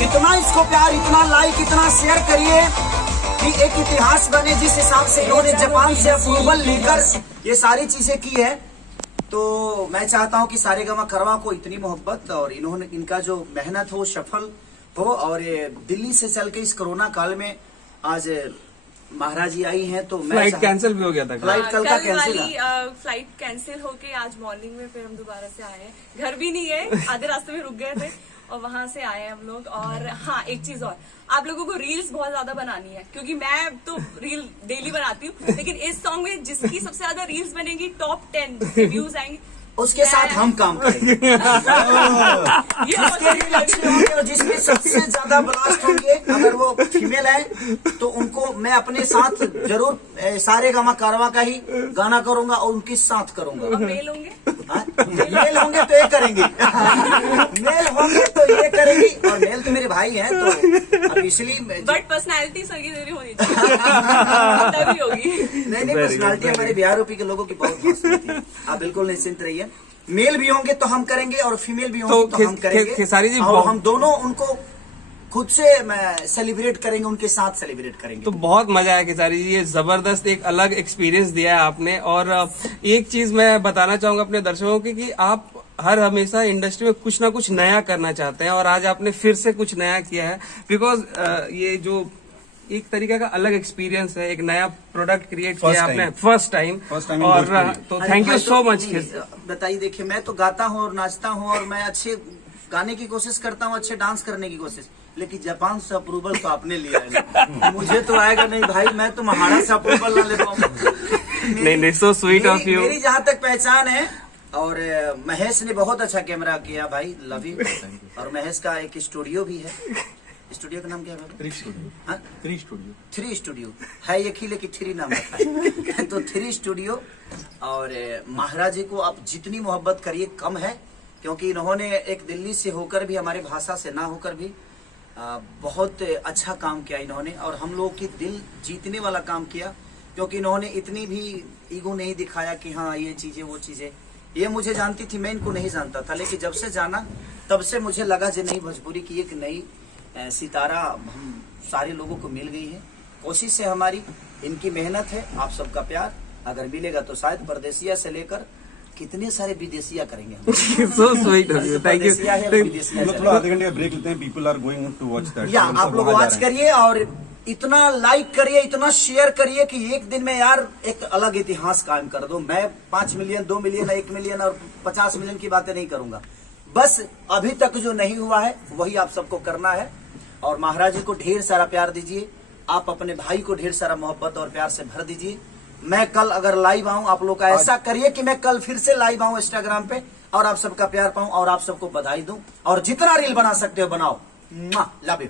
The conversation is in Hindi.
इतना इसको प्यार, इतना लाइक, इतना शेयर करिए कि एक इतिहास बने। जिस हिसाब से इन्होंने जापान से अप्रूवल लेकर ये सारी चीजें की है, तो मैं चाहता हूं कि सारेगामा कारवां को इतनी मोहब्बत और इन्होंने इनका जो मेहनत हो सफल हो। और ये दिल्ली से चल के इस कोरोना काल में आज महाराज जी आई हैं, तो मैं फ्लाइट कैंसिल भी हो गया था। फ्लाइट कल का कैंसिल है। फ्लाइट कैंसिल होके आज मॉर्निंग में फिर हम दोबारा से आए हैं। घर भी नहीं है, आधे रास्ते में रुक गए थे और वहां से आए हैं हम लोग। और हाँ, एक चीज और, आप लोगों को रील्स बहुत ज्यादा बनानी है, क्योंकि मैं तो रील डेली बनाती हूँ, लेकिन इस सॉन्ग में जिसकी सबसे ज्यादा रील्स बनेगी, टॉप 10 व्यूज आएंगे, उसके साथ हम काम करेंगे। जिसके रील अच्छे होंगे और जिसके सबसे ज्यादा ब्लास्ट होंगे, अगर वो फीमेल है तो उनको मैं अपने साथ जरूर सारेगामा कारवां का ही गाना करूंगा और उनके साथ करूंगा। मेल होंगे, मेल होंगे तो ये करेंगे, मेल होंगे तो ये करेंगी। और मेल तो मेरे भाई हैं, तो अब इसलिए बट पर्सनैलिटी सही मेरी होनी चाहिए, तभी होगी। नहीं, पर्सनैलिटी हमारे बिहार यूपी के लोगों की बहुत मस्त होती है। आप बिल्कुल निश्चिंत रहिए, मेल भी होंगे तो हम करेंगे और फीमेल भी होंगे तो हम करेंगे। खेसारी जी, और हम दोनों उनको खुद से सेलिब्रेट करेंगे, उनके साथ सेलिब्रेट करेंगे। तो बहुत मजा आया खेसारी जी, ये जबरदस्त एक अलग एक्सपीरियंस दिया है आपने। और एक चीज मैं बताना चाहूंगा अपने दर्शकों की कि आप हर हमेशा इंडस्ट्री में कुछ ना कुछ नया करना चाहते हैं, और आज आपने फिर से कुछ नया किया है। बिकॉज ये जो एक तरीके का अलग एक्सपीरियंस है, एक नया प्रोडक्ट क्रिएट किया आपने फर्स्ट टाइम। और तो थैंक यू सो मच। बताइए, देखिए मैं तो गाता हूँ और नाचता हूँ और मैं अच्छे गाने की कोशिश करता हूँ, अच्छे डांस करने की कोशिश, लेकिन जापान से अप्रूवल तो आपने लिया है। मुझे तो आएगा नहीं भाई, मैं तो महाराज से अप्रूवल ना ले पाऊंगा। नहीं, सो स्वीट ऑफ यू। मेरी जहाँ तक पहचान है, और महेश ने बहुत अच्छा कैमरा किया भाई, लव यू। और महेश का एक स्टूडियो भी है, स्टूडियो का नाम क्या है? थ्री स्टूडियो है एक ही, लेकिन 3 नाम रखा है। तो 3 स्टूडियो। और महाराज जी को आप जितनी मोहब्बत करिए कम है, क्योंकि इन्होंने एक दिल्ली से होकर भी, हमारी भाषा से ना होकर भी बहुत अच्छा काम किया इन्होंने, और हम लोग की दिल जीतने वाला काम किया। क्योंकि इन्होंने इतनी भी ईगो नहीं दिखाया कि हाँ ये चीजें वो चीजें। ये मुझे जानती थी, मैं इनको नहीं जानता था, लेकिन जब से जाना तब से मुझे लगा कि नहीं, भोजपुरी की एक नई सितारा हम सारे लोगों को मिल गई है। कोशिश है हमारी, इनकी मेहनत है, आप सबका प्यार अगर मिलेगा तो शायद परदेसिया से लेकर कितने सारे विदेशिया करेंगे। So sweet, thank you. थोड़ा आधे घंटे का ब्रेक लेते हैं, people are going to watch that. या आप लोग वॉच करिए और इतना लाइक करिए, इतना शेयर करिए कि एक दिन में यार एक अलग इतिहास कायम कर दो। मैं 5 मिलियन, 2 मिलियन, 1 मिलियन और 50 मिलियन की बातें नहीं करूंगा। बस अभी तक जो नहीं हुआ है वही आप सबको करना है। और महाराज जी को ढेर सारा प्यार दीजिए, आप अपने भाई को ढेर सारा मोहब्बत और प्यार से भर दीजिए। मैं कल अगर लाइव आऊं, आप लोग का ऐसा करिए कि मैं कल फिर से लाइव आऊं इंस्टाग्राम पे और आप सबका प्यार पाऊं और आप सबको बधाई दूं। और जितना रील बना सकते हो बनाओ। Love you.